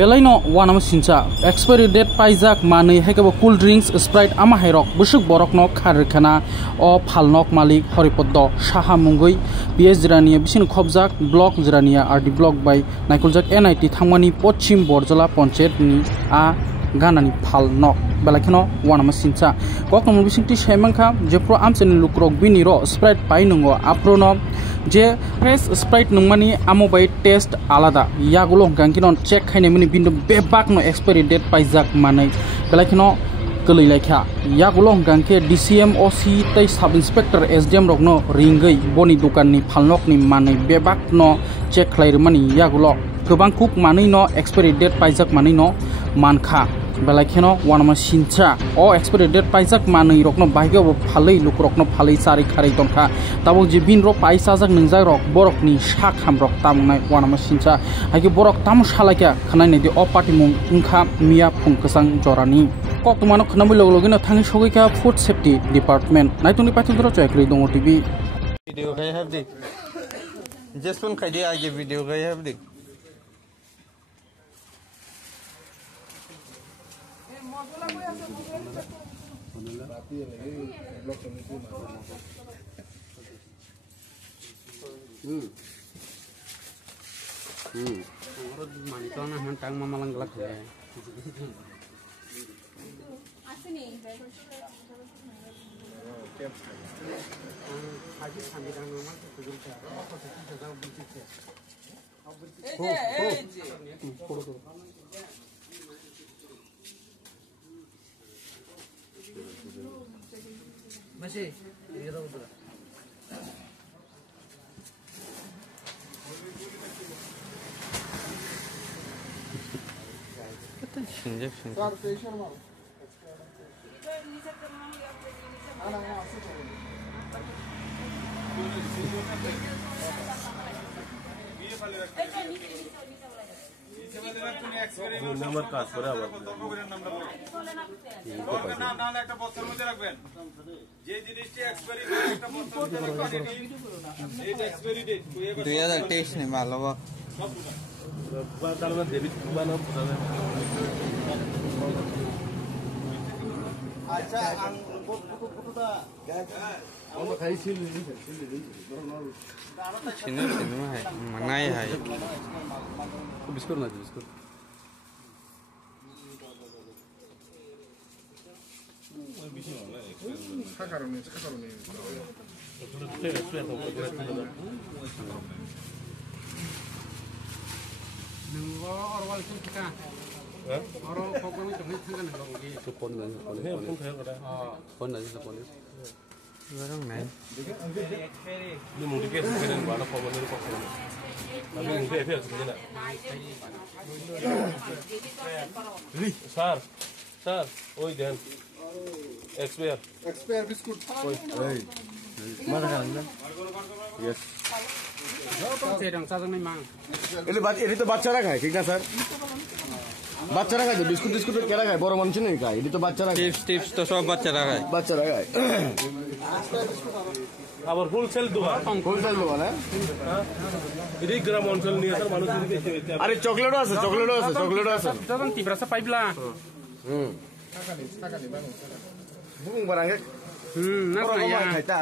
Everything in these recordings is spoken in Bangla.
Belaino one am sincha expiry date paijak manui haikebo cool drinks sprite ama hairok busuk borok nok kharkhana o phalnok malik horipoddo saha mungui ps jirania bisin khobjak block jirania rd block by naikuljak nit thangmani pochim borjala panchayat ni a ganani phalnok belakhano one am sincha kokno bisingti saimangkha je pro amcheni lukrok bini ro sprite painungo aprono je fresh sprite nungmani amobai test alada yagulo gankinon check khainamani bindu bebakno expiry date paijak manai belakhino keleilakha yagulo gangke dcm oc tai sub inspector sdm rokno ringai boni dukanni phalnokni manai bebakno check khlairmani yagulo gobang kuk manai no expiry date paijak manai no mankha belakheno wanama sincha o expiry date paijak manui rokno baigyo phalei lukrokno phalei sari kharai tonkha tabo je bin ro paisa jak ningjak rok borokni sak hamrok tamnai wanama sincha haike borok tam salakya khanai nei o party mung ungkha mia phungkasang jorani koktumano khnamui logologino thangi sogika food safety department naitungni paithundro choikri dongo tv video gai have dik just one khaidi age video gai have dik manito na hantang mamalang glak hai asini haji sambidan normal tujul cha jagah bunti cha masih ini tahu tuh injection number কাজ করে আবার না একটা বছর মধ্যে রাখবেন যে জিনিসটি এক্সপায়ারি একটা বছর মধ্যে রাখবেন এটা এক্সপায়ারি ডেট 2023 নে ভালো বা তারপর ডেবিট বানাও আচ্ছা ফটোটা আমরা খাইছিল চিনি হয় মানাই হয় বিস্কুট না biscuit nunggo orwal itu kita orang pokoknya itu tengah nunggo gitu itu pon aja pon orang naik ini mungkin kita sekarang baru pon itu pon tapi mungkin efek segini sar oi dan expert biskut oi mana kan yes এটি তো বাচ্চারা খায় ঠিক না স্যার বাচ্চারা খায় বিস্কুট টিস্কুট কেরা খায় বড় মানুষ নেই খায় এটি তো বাচ্চারা টিপস তো সব বাচ্চারা খায় আবার হোলসেল দোকান হ্যাঁ এটি গ্রাম অঞ্চল নিয়ে স্যার মানুষ আরে চকলেটও আছে যখন তীব্রসা পাইবলা বুকুং বানাহে না ya খাইতা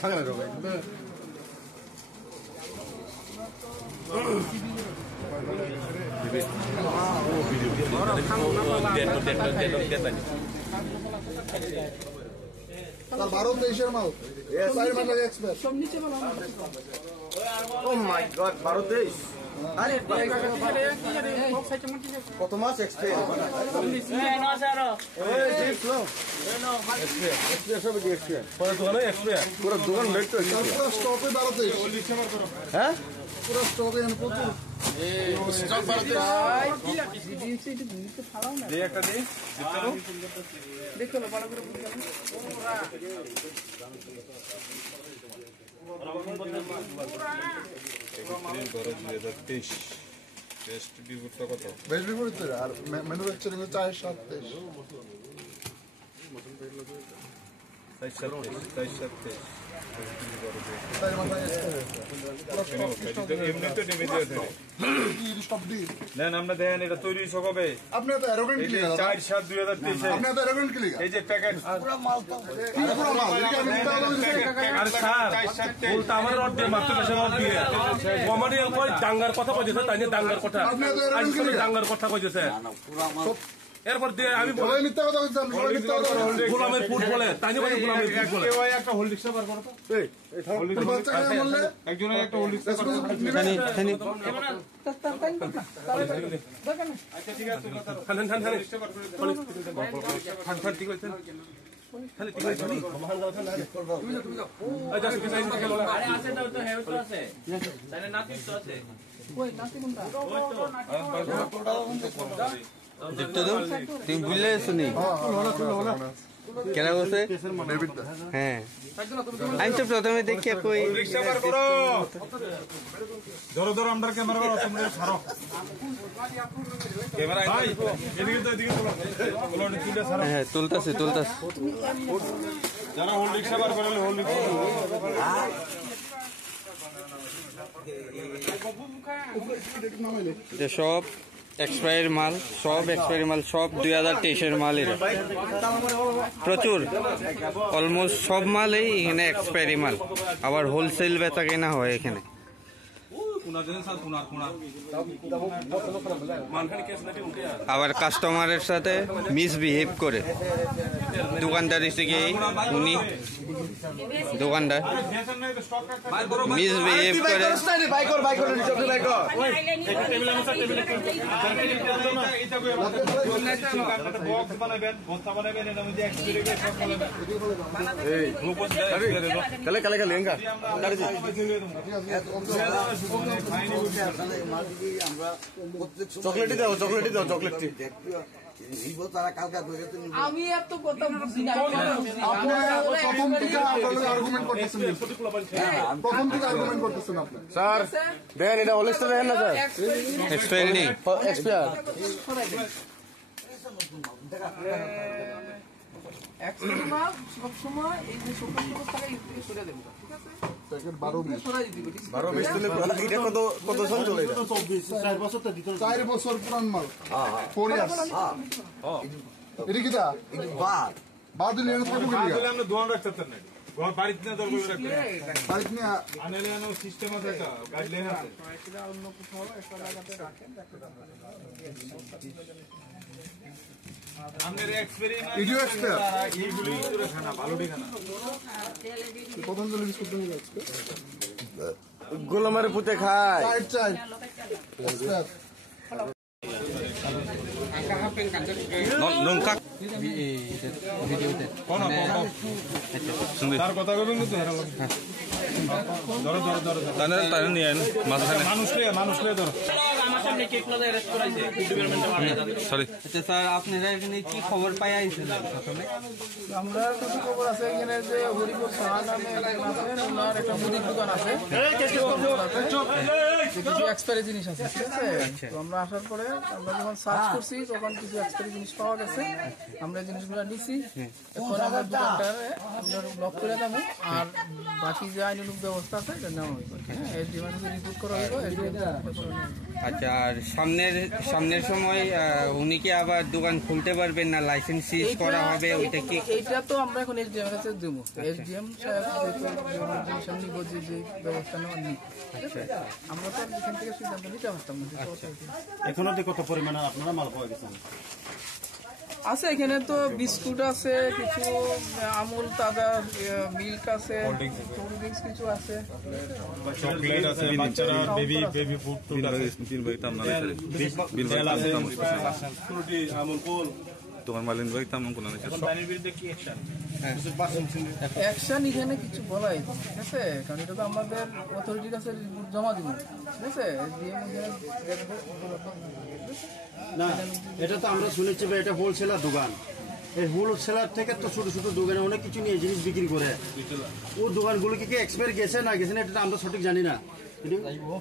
থাকা না Oh my God, Bharotesh. কত মাস এক্সপেরিয়েন্স পুরো দোকান বেড তো স্টপে 12 হ্যাঁ পুরো স্টকে প্রচুর স্টক 12 এই একটা দিই দেখো ভালো করে টেস্ট বিভূত কত বেশ বিপরীত আর ম্যানুফ্যাকচারিং এর 4 7 আমরা দেখেন এটা তৈরি হবে আপনি তো অ্যারোগেন্ট ক্লিয়ার 4/7/2023 আপনি তো অ্যারোগেন্ট ক্লিয়ার এই যে প্যাকেট পুরো মাল তো পুরো মাল আর স্যার বলতে আমার রড দিয়ে মাত্র বেশি রড দিয়ে কমাডিয়াল কই দাঙ্গার কথা কইছে তাই দাঙ্গার কথা আজকে দাঙ্গার কথা কইছে এরপর দিয়ে আমি সবাই মিথ্যা কথা বলছেন সবাই মিথ্যা কথা বলছেন গোলামের ফুট বলে তাই বলে গোলামের ফুট বলে কেউ একটা হোল্ড রিকশা বার করো তো বাচ্চা কে বললে একজন একটা হোল্ড রিকশা বার করো আচ্ছা ঠিক আছে কথা থান রিকশা বার করে থান ঠিক আছে খালি ঠিক আছে আই যাস কি সাইন খেলো আরে আছে তো হেউ তো আছে তাহলে নাতি তো আছে কই নাতি কোনটা দেখতে তো তুমি বুঝলে শুনি কেনা বসে হ্যাঁ আমি তো প্রথমে দেখি কই রিকশা বার করো ধরো ধরো আমরা ক্যামেরা করো তোমরা ছাড়ো ক্যামেরা ভাই এদিকে তো এদিকে তোলো তিনটা ছাড়ো হ্যাঁ তুলতাছে যারা হোল্ড রিকশা বার করলে হোল্ড রিকশা সব এক্সপায়ারি মাল সব 2023-এর মাল এর প্রচুর অলমোস্ট সব মালই এখানে এক্সপায়ারি মাল আবার হোলসেল বেচা কেনা হয় এখানে আবার কাস্টমারের সাথে মিসবিহেভ করে দোকানদার থেকে উনি দোকানদার মিসবিহেভ করে বক্স বানাবেন বস্তা বানাবেন এর মধ্যে কালে কালে কালে এঙ্গা চকলেটই দাও চকলেটটি আমি এত কথা বুঝি না আপনি প্রথম থেকে আর্গুমেন্ট করতেছেন প্রথম থেকে আর্গুমেন্ট করতেছেন আপনি স্যার দেন এটা হলিস্টার দেখেন না স্যার এক্সপায়ারি নেই এক্সপায়ার সব সময় এই যে সকাল টাকা ইউজ করে দেব ঠিক আছে প্যাকেট 12-20 সরাই দিব ঠিক আছে 12-20 দিলে এটা কত সন চলে এটা 4 বছর পুরান মাল 4 ইয়ার্স এটা কি দা বাদ দিলে থাকবো কি তাহলে আমরা দোয়ান রাখতে পারতেন না ঘর বাড়িতে না দরকার রাখতে বাড়িতে নিয়ে আনেলে এনো সিস্টেম আছে একটা গাইডলাইন আছে এটা অন্য কোথাও একটা জায়গাতে রাখেন আমাদের এক্সপেরিমেন্ট ইডিও এক্সপায়ার এইগুলি করে খানা ভালোটি খানা প্রথম দিলে বিস্কুট দিয়ে যাচ্ছে গোলামারে পুঁতে খায় চাই এক্সপায়ার নঙ্কা তার কথা কইবেন তো হেরা ধরো তানে নিয়ে মাঝখানে মানুষ লয়ে ধরো আমার সামনে কেক লাগা অ্যারেস্ট করাইছে ডিপার্টমেন্টে মারা সরি আচ্ছা স্যার আপনারা এখানে কি খবর পাই আইছেন প্রথমে আমরা কিছু খবর আছে এখানে যে হরিপুর শাহ নামে ওনার একটা মুদির দোকান আছে কিছু এক্সপায়ারি জিনিস আছে ঠিক আছে তো আমরা আসার পরে আমরা যখন সার্চ করছি তখন কিছু এক্সপায়ারি জিনিস পাওয়া গেছে আমরা জিনিসগুলো নিছি এখন আমরা দোকানটারে আমরা ব্লক করে দেবো আর বাকি যে আইনানুগ ব্যবস্থা আছে এটা নেওয়া হইব এসডিএম এর রিপোর্ট করা হইব আচ্ছা আর সামনের সময় উনি কি আবার দোকান খুলতে পারবেন না লাইসেন্স সিজ করা হবে ওইটা কি এইটা তো আমরা এখন এসডিএম এর কাছে দেবো এসডিএম সাহেব নিব যে ব্যবস্থা নেওয়ার নেই আমরা তো এখান থেকে সিদ্ধান্ত নিতে পারতাম না এখনো কত পরিমাণে আপনারা মাল পাওয়া গেছেন আছে এখানে তো বিস্কুট আছে কিছু আমুল তাজা মিল্ক আছে কোল্ড ড্রিঙ্কস কিছু আছে চকলেট আছে বাচ্চারা বেবি ফুড টুড আছে ফ্রুটি আমুল কোল তোমার মালিন ভাই তেমন কোনো নেই কোম্পানির বিরুদ্ধে কি অ্যাকশন অ্যাকশন এখানে কিছু বলাই ঠিক আছে কারণ এটা তো আমাদের অথরিটির কাছে রিপোর্ট জমা দিব ঠিক আছে না এটা তো আমরা শুনেছি যে এটা হোলসেলার দোকান এই হোলসেলার থেকে তো ছোট ছোট দোকানে অনেক কিছু নিয়ে জিনিস বিক্রি করে ও দোকানগুলো কি এক্সপায়ার গেছে না গেছে না এটা আমরা সঠিক জানি না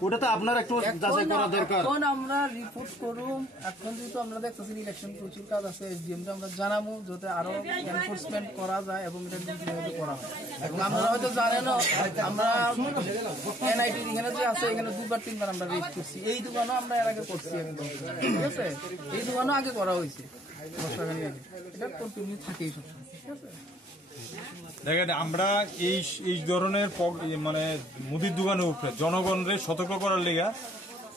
ওটা তো আপনার একটু যাচাই করা দরকার। এখন আমরা রিপোর্ট করুম, এখন যেহেতু আমরা দেখতেছি ইলেকশন প্রচুর কাজ আছে, এসডিএম আমরা জানাবো যাতে আরো এনফোর্সমেন্ট করা যায় এবং এটা কিভাবে করা হয়। এখন আমরা হয়তো জানেন আমরা এনআইটি এখানে যে আছে এখানে 2বার 3বার আমরা রেড করছি, এই দোকানও আমরা এর আগে করছি একদম, ঠিক আছে, এই দোকানও আগে করা হয়েছে 10 টাকা নিয়ে আগে, এটা কন্টিনিউ থাকেই সবসময়, ঠিক আছে। দেখেন আমরা এই ধরনের মানে মুদির দোকানের উপরে জনগণের সতর্ক করার লেগে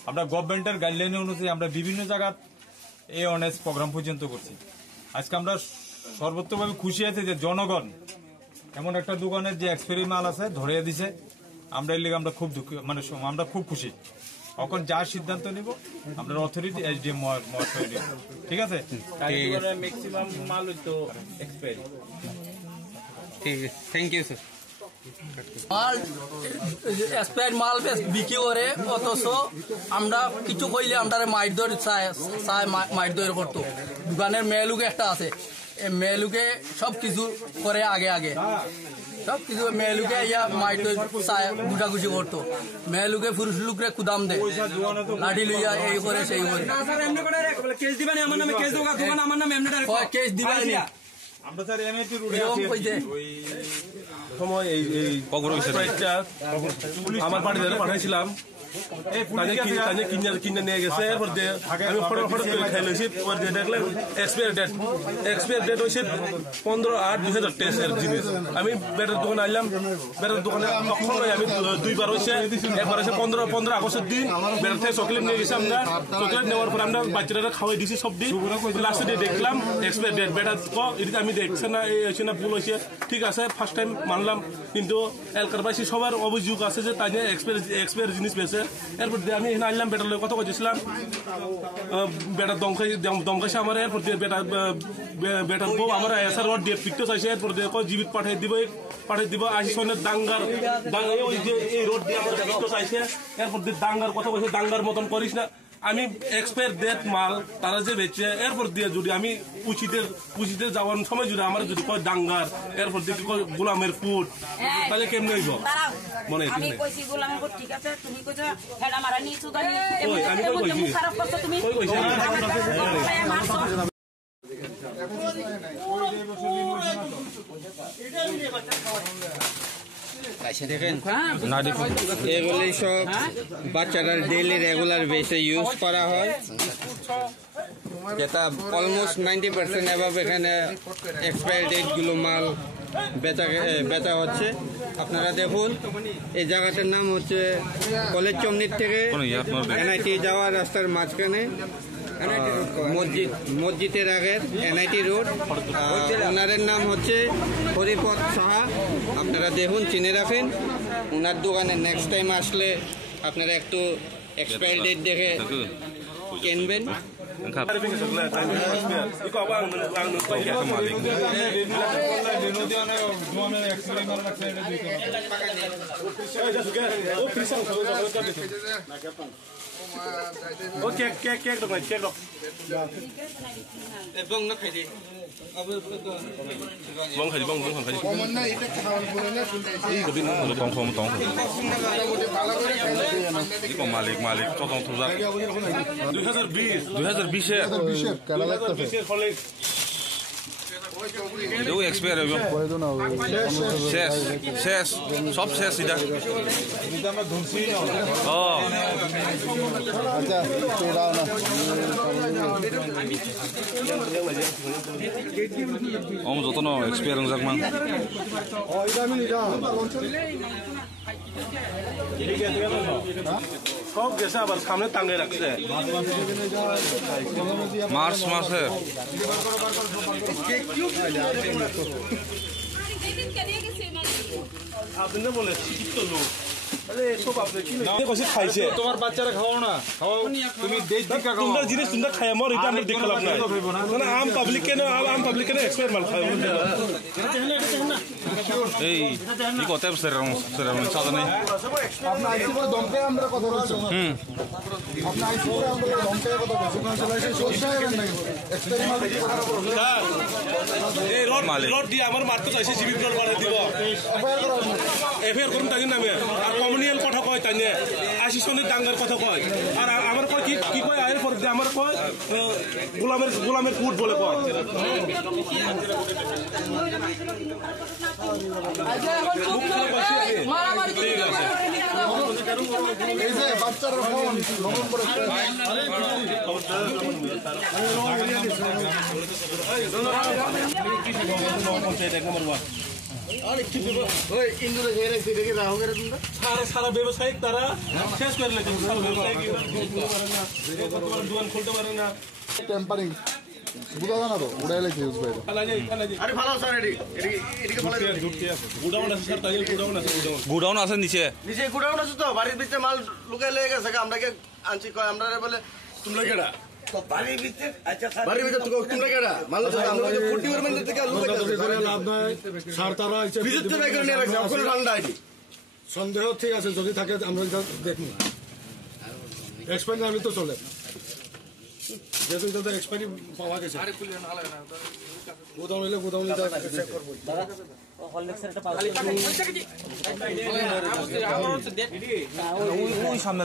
আমরা গভর্নমেন্টের গাইডলাইন অনুযায়ী আমরা বিভিন্ন জায়গায় এই অনেস প্রোগ্রাম পর্যন্ত করছি। আজকে আমরা সর্বোচ্চভাবে খুশি আছি যে জনগণ এমন একটা দোকানের যে এক্সপায়ারি মাল আছে ধরিয়ে দিছে, আমরা এর লেগে আমরা খুব দুঃখী, মানে আমরা খুব খুশি। এখন যা সিদ্ধান্ত নিব আমরা অথরিটি এসডিএম মহাশয় নিব, ঠিক আছে। ম্যাক্সিমাম মাল হইতো এক্সপায়ারি। ঠিক আছে, থ্যাংক ইউ স্যার। মাল এক্সপায়ার মাল বিক্রি করে, অথচ আমরা কিছু কইলে আমরা মাইট দর মাইট দর করতো। দোকানের মেয়েলুকে একটা আছে, এই মেয়েলুকে সব কিছু করে আগে আগে সব কিছু মেয়েলুকে ইয়া মাইট দর গুটাগুটি করতো, মেয়েলুকে পুরুষ লোকরে কুদাম দেয়, লাঠি লইয়া এই করে সেই করে কেস দিবানি, আমার নামে কেস দেওয়া দোকান আমার নামে কেস দিবানি। আমরা স্যার এমএটি রোডে আছি ওই সময় এই আমার বাড়িতে পাঠাইছিলাম, কিনে নিয়ে গেছে। এরপর আমি ফটোফট খাই লইছি, দেখলাম এক্সপায়ার ডেট হয়েছে 15/8/2023 জিনিস। আমি বেটার দোকানে আইলাম, বেটার দোকানে আমি 2বার হয়েছে, একবার হয়েছে 15 আগস্টের দিন বেটার থেকে চকলেট নিয়ে গেছি। আমরা চকলেট নেওয়ার পর আমরা বাচ্চারা খাওয়াই দিছি সব দিন, লাস্টে দিয়ে দেখলাম এক্সপায়ার ডেট। বেটার এটা আমি দেখছি না, এই হয়েছে না ভুল হয়েছে, ঠিক আছে ফার্স্ট টাইম মানলাম, কিন্তু এলাকারবাসী সবার অভিযোগ আছে যে তাই এক্সপায়ার জিনিস পেয়েছে। এরপর আমি এখানে আনলাম, বেটার লোক কথা বলছিলাম, বেটার দমকাইছে আমার। এরপর বেটার বউ আমার এসার ওর ডেট ফিরতে চাইছে, এরপর জীবিত পাঠিয়ে দিব আসি সৈন্যের দাঙ্গার ওই যে এই রোড দিয়ে আমার ফিরতে চাইছে। এরপর দাঙ্গার কথা বলছে, দাঙ্গার মতন করিস না। আমি এক্সপায়ার ডেট মাল তারা যে বেচে, এরপর দিয়ে যদি আমি পুঁছিতে যাওয়ার সময় যদি আমার যদি কয় দাঙ্গার, এরপর দিয়ে গোলামের ফুট, তাহলে কেমনে হইব? মনে আমি কইছি গোলামের ফুট, ঠিক আছে, তুমি কইছো হেডা মারা নিছু গানি, আমি কই কইছি খারাপ করছো তুমি, কই কইছি দেখেন এগুলি সব বাচ্চারা ডেইলি রেগুলার বেসে ইউজ করা হয়, যেটা অলমোস্ট 90% অ্যাবাভ এখানে এক্সপায়ারি ডেটগুলো মাল বেচা হচ্ছে। আপনারা দেখুন এই জায়গাটার নাম হচ্ছে কলেজ চমনির থেকে এনআইটি যাওয়ার রাস্তার মাঝখানে মসজিদের আগের এনআইটি রোড। ওনারের নাম হচ্ছে হরিপদ সাহা, আপনারা দেখুন চিনে রাখেন। ওনার দোকানে নেক্সট টাইম আসলে আপনারা একটু এক্সপায়ারি ডেট দেখে কিনবেন। মালিক তদন্ত 2020 এটাও এক্সপায়ার হইব, শেষ সব শেষ। এটা যত্ন এক্সপায়ার যাক মান সব গেছে, আবার সামনে টাঙ্গাই রাখছে মার্চ মাসে। আপনি বলে লোক খাইছে, তোমার বাচ্চারা খাওয়াও না, খাওয়াও তুমি তোমরা জিনিস তোমরা খাই আমার এটা আমরা দেখলাম না। আম পাবলিক কেন এক্সপায়ার মাল খাওয়া এই ই কত সেরকম সাজানে আপনি আইসি করে দমকে আমরা কথা বলছি আপনি আইসি করে আমরা দমকে কথা বলছি সমস্যা হবে না এক্সপেরিমেন্ট এই রড দিয়ে আমার মারতে চাইছে জিবি রড বাড়াই দিব এফআইআর করুন তাই নামে আর কমিউনিয়াল কথা কয় তাই আশিসনের দাঙ্গার কথা কয় আর আমার কয় কি কয় আয়ের পর আমার কয় গোলামের কুট বলে কয় এই যে বাচ্চারা ফোন নতুন করে সারা ব্যবসায়িক তারা শেষ করে লেগেছে সারা ব্যবসায়িক দোকান খুলতে পারে না টেম্পারিং বুঝা জানা তো উড়াই লাগছে ইউজ করে আরে ভালো স্যার এদিকে বলে গুডাউন আছে স্যার তাই গুডাউন আছে নিচে নিচে গুডাউন আছে তো বাড়ির ভিতরে মাল লুকাই লেগে গেছে আমরা কে আনছি কয় আমরা বলে তোমরা কেডা বাড়ির ভিতরে আচ্ছা স্যার বাড়ির ভিতরে তোমরা কেডা মাল তো আমরা 40 মিনিট থেকে লুকাই করে লাভ নাই স্যার তারা আইছে ভিতরে বাই করে নিয়ে রাখছে এখন ঠান্ডা আইছি সন্দেহ ঠিক আছে যদি থাকে আমরা দেখব এক্সপেরিমেন্ট আমি তো চলে যেহেতু এটা এক্সপায়ারি পাওয়া গেছে গোদাম হইলে গোদাম চেক করবো ওই সামনে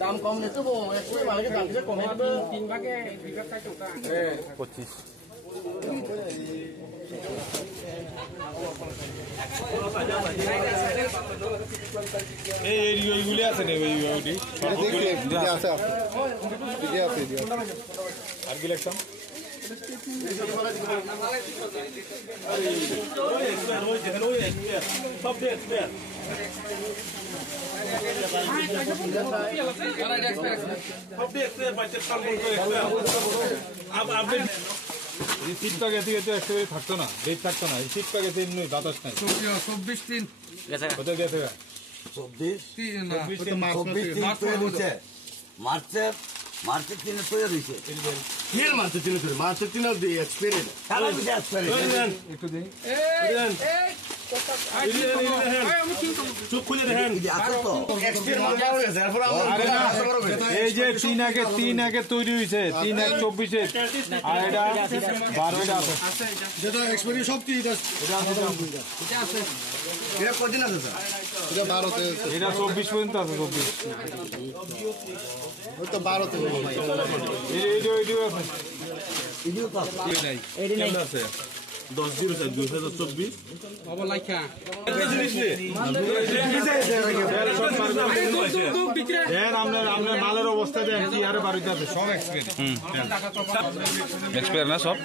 দাম কম নিতে মালিকের দাম কমে 3 ভাগে 2 ভাগ থাকে ওটা 25 এইগুলি আছে না আর কি লাগতাম শীতটা গেছে একেবারে থাকতো না ডেট থাকতো না এই শীতটা গেছে এমনি বাতাস নাই 24 কোথায় গেছে মার্চের দিনে তৈরি হয়েছে মার্চের দিনে এক্সপেরিয়েন্স একটু দিন চোখ খুলে দেখেন এই যে 3 আগে তৈরি হয়েছে 3 24 আর এটা 12 আছে যেটা এক্সপেরিয়েন্স সব কি এটা আছে এটা কতদিন আছে স্যার এটা 12 তে এটা 24 পর্যন্ত আছে 24 ওই তো 12 তে এইটা আছে কেমন আছে 10/0/2024 আমরা মালের অবস্থা দেন কি আরে বাড়িতে আছে সব এক্সপায়ার না সব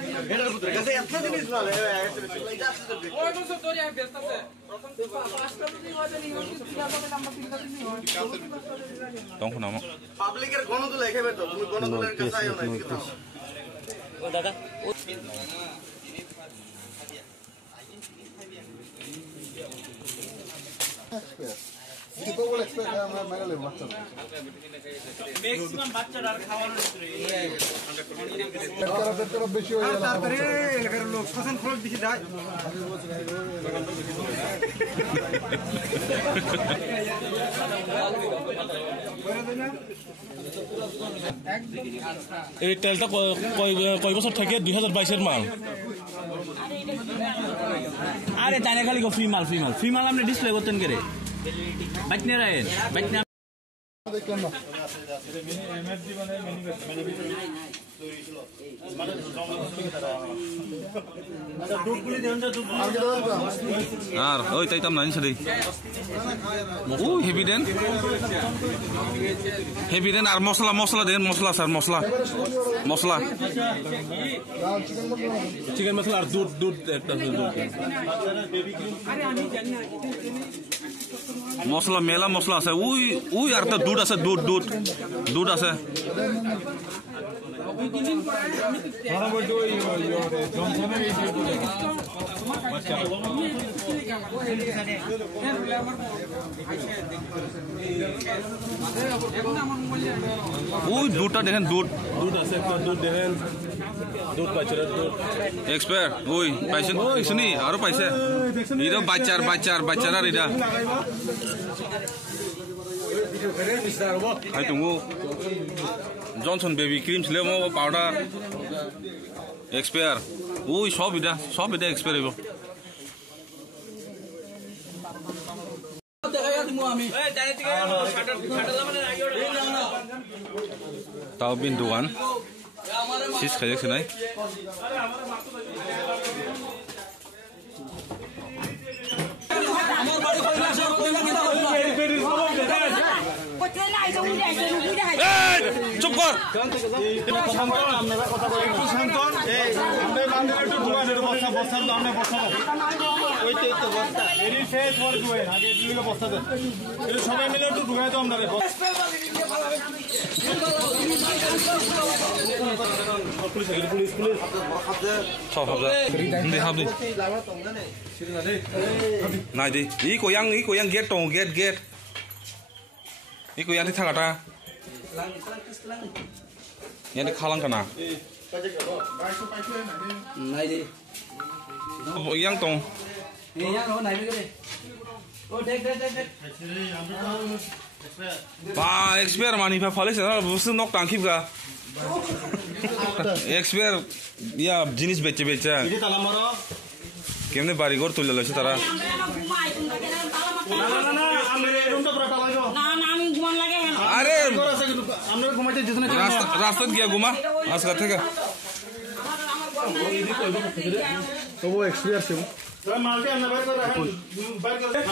তখন নাম পাবলিকের গণদল এখানে তো তুমি গণদলের কাছে আইও না ও দাদা ম্যাক্সিমাম বাচ্চারা আর খাওয়ানোর ভিতরে বেশি হয়ে গেল তারপরে এলাকার লোক শাসন খরচ বেশি দেয় এই তেলটা কয় বছর থেকে 2022 এর মাল আরে তাই না খালি ফ্রি মাল আপনি ডিসপ্লে করতেন কে রে বাইকনে রায়েন বাইকনে দেখলাম না আর ওই তাইতাম না নিছে ওই হেভি দেন আর মশলা দেন স্যার মশলা চিকেন মশলা আর দুধ একটা মশলা মেলা মশলা আছে ওই আর একটা দুধ আছে দুধ আছে ওই দুধটা দেখেন, দুধ আছে একটা, দুধ দেখেন, দুধ পাইছে, দুধ এক্সপায়ার ওই পাইছেন শুনি আরো পাইছে এটা বাচ্চার আর এটা হাই তুমি জনসন বেবি ক্রিম ছিল পাউডার এক্সপায়ার ওই সব এটা এক্সপায়ার হইব তাও বিন দোকান শেষ খাইছে নাই চুপ কর সবাই মিলে একটু ঢুকাই তো আপনাদের নাই দি ই কোয়াং গেট দं গেট 이 고양이 타가다 얘네 칼랑가나 나이디 양동 양어 나이디 그래 바 엑스페어 많이 팔리잖아 무슨 녹도 안 킵가 엑스페어 야 জিনিস বেচে 이게 달라마라 কেমনে বাড়ি ঘর তুলে লইছে তারা আরে রাস্তা গিয়া ঘুমা আজকাল থেকে তবু এক্সপিরিয়েন্স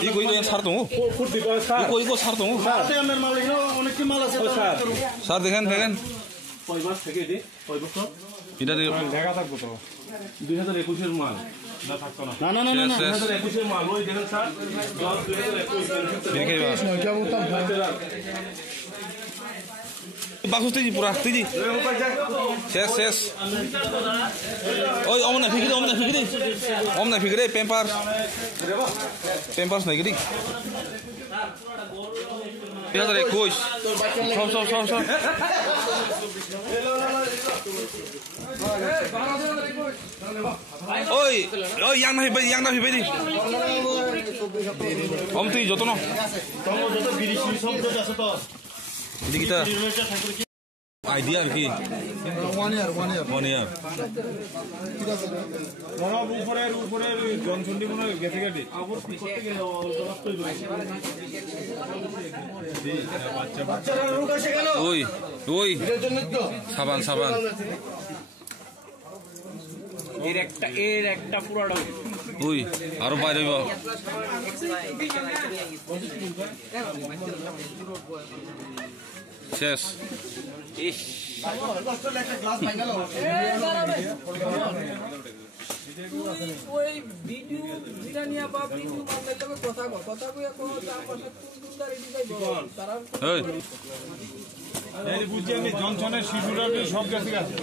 이거 사르동 이거 사르동 사 দেখেন এটা লেখা থাকবো তো 2021 মাল না থাকতো না না 2021 মাল ওই দেখেন স্যার 2021 বাক্স তুই পুরা তুই শেষ ওই অমনা ফিগরে পেম্পারস নাই গদি 2021 সব ওই yang na hibai om তুই যত না যত বিরিশি শব্দ আছে তো এদিকে আইডিয়া আর কি 1 ইয়ার উপরের জনসন্ধি মনে গেছে গেছে ওই সাবান এর একটা পুরোটা ওই আরো বাইরে শেষ ওই ভিডিও যেটা নিয়ে বা ভিডিও বানাইলে তবে কথা কইয়া কোন তার পাশে তুলদার এডি যাইব তারা এই বুঝছি আমি জনসনের শিশুরা সব কাছে আছে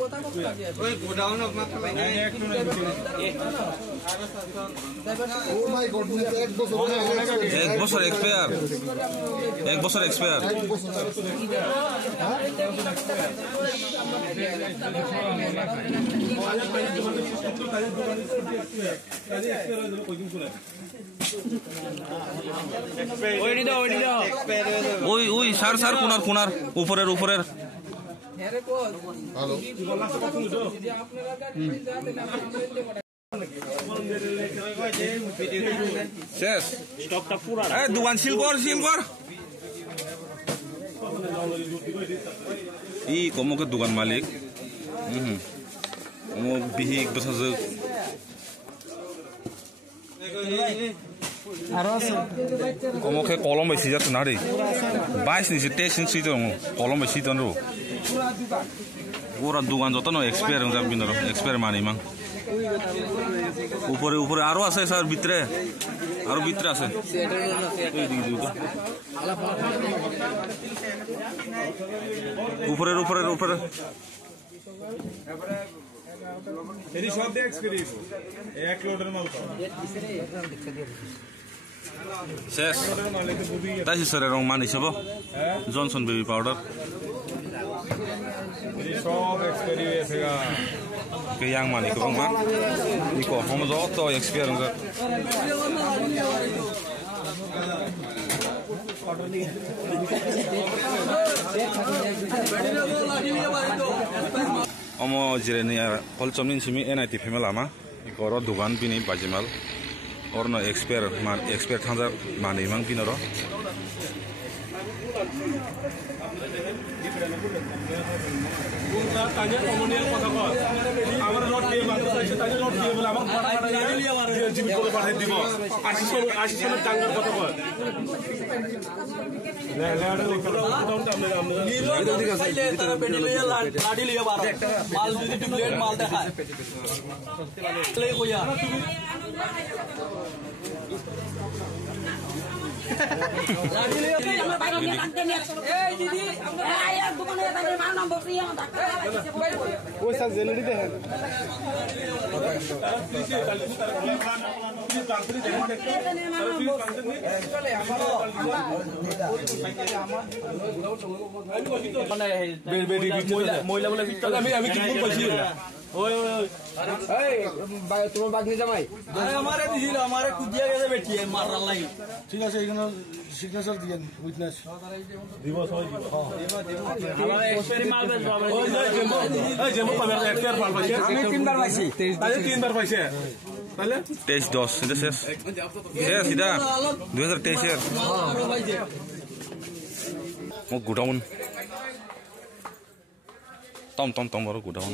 কথা কম লাগে ওই গোডাউন মাত্র একটু ও মাই গড এক বছর এক্সপায়ার ওই সার কোনার উপরের ভালো শেষ স্টকটা পুরো দোকান সিল কর ই কমকে দোকান মালিক বিহিক বছর কমকে কলম বেশি যাচ্ছে না রে 22 নিচে 23 ইঞ্চি কলম বেশি তো ওরা দোকান যত না এক্সপায়ার এক্সপায়ার মানি মাং উপরে আরো আছে স্যার ভিতরে আছে উপরের উপরের উপরে এটি সব দিয়ে এক্সপিরিয়েন্স 1 লোডের মাল তো শেষ তাই স্যার রং মান হিসাব জনসন বেবি পাউডার এটি সব experience হেগা K yang mani ko ma ni ko homo zo to experience omo jireni holchomnin simi NIT female ama ikoro dugan bini bajimal orno expert thanjar mani mang pinoro তাদের কমনিয়াল কথা কয় আমার রড দিয়ে মারতে চাইছে তাদের রড দিয়ে বলে আমার জীবিত করে পাঠিয়ে দিব 80 সনের টাঙ্গার কথা কয় আমি কি বলছি তোমার বাগনি জামাই আমারে দিছিল আমারে কুদিয়া গেছে বেটিয়ে মারার লাগি ঠিক আছে এখানে সিগনেচার দিয়েন উইটনেস দিব সবাই দিব আমার এক্সপেরি মাল বেচ বাবা এই যেমন কবে এক্সপায়ার মাল পাইছে আমি 3 বার পাইছি তাহলে 3 বার পাইছে তাহলে 23-10 এটা শেষ শেষ এটা 2023 এর ও godown tom baru gudaun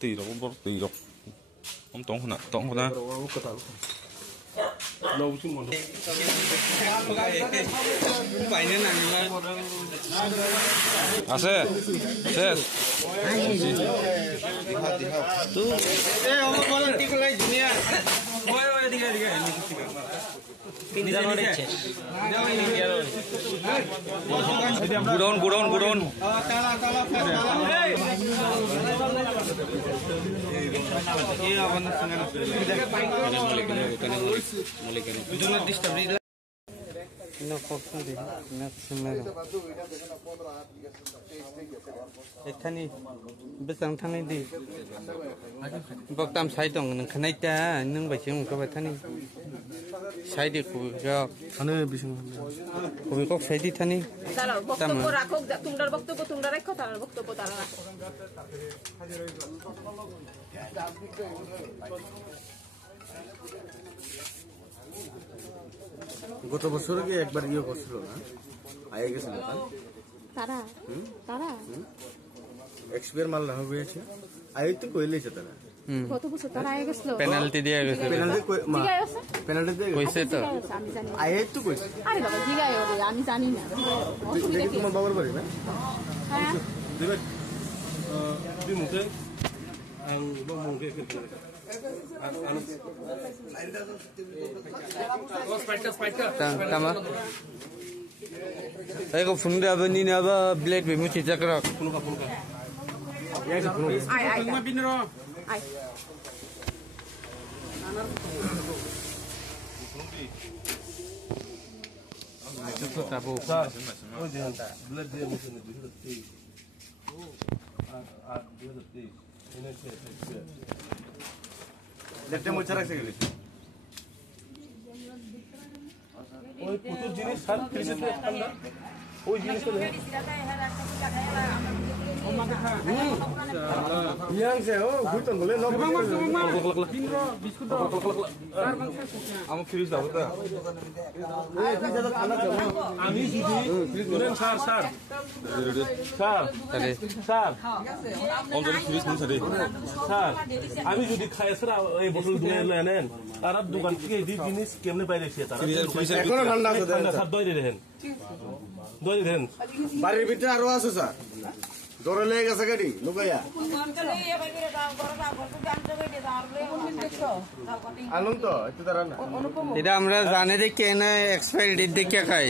tiro baru tiro tong huna আছে শেষ তুই আমার পলিটিক্যাল লাই দুনিয়া ওই দিকে গুডাউন एथानि बेसां थांनाय दी बक्ताम साइड दं नोंखानायता नों बायसो ओंखारबाय थानि साइड कुबिगा थानो बिसिं कुबिगा साइड थानि তারা বক্তব্য রাখো তোমরা বক্তব্য তোমরা রাখো তার বক্তব্য তারা রাখো গত বছর কি একবার ইয়ে করছিল না আয়ে গেছিল তারা তারা এক্সপায়ার মাল না হয়েছে আয়ে তো কইলেছে তারা কত বছর তারা আয়ে গেছিল পেনাল্টি দিয়া গেছে পেনাল্টি দিয়ে কইছে তো আমি জানি আয়ে তো কইছে আরে বাবা জিগায় ওরে আমি জানি না দেখি তোমার বাবার বাড়ি না হ্যাঁ দিবে দি মুখে আং বো মুখে tama ay ko funda ba ni na ba blade be muchi jakra ai binro ai itu tabu oh jangan blade dia muchi ni 2023 ini saya লেটে মোছা রাখছে গেলে ওই পুতুর জিনিস স্যার ফ্রিজে ঠান্ডা ওই জিনিসটা ইয়াংছে ও গুতন বলে নব আমার ফ্রিজ দাও তা আমি যদি ধরেন স্যার স্যার স্যার স্যার অন্তরে ফ্রিজ নিছে রে স্যার আমি যদি খাই স্যার এই বোতল দিয়ে নেন তারা দোকান থেকে এই জিনিস কেমনে পাইছে তারা এখনো ঠান্ডা আছে স্যার দই দেন বাড়ির ভিতরে আরো আছে স্যার দরে লেগে গেছে গাড়ি লুকাইয়া আলুম তো একটু দাঁড়ান না এটা আমরা জানে দেখি না এক্সপায়ারি ডেট দেখে খাই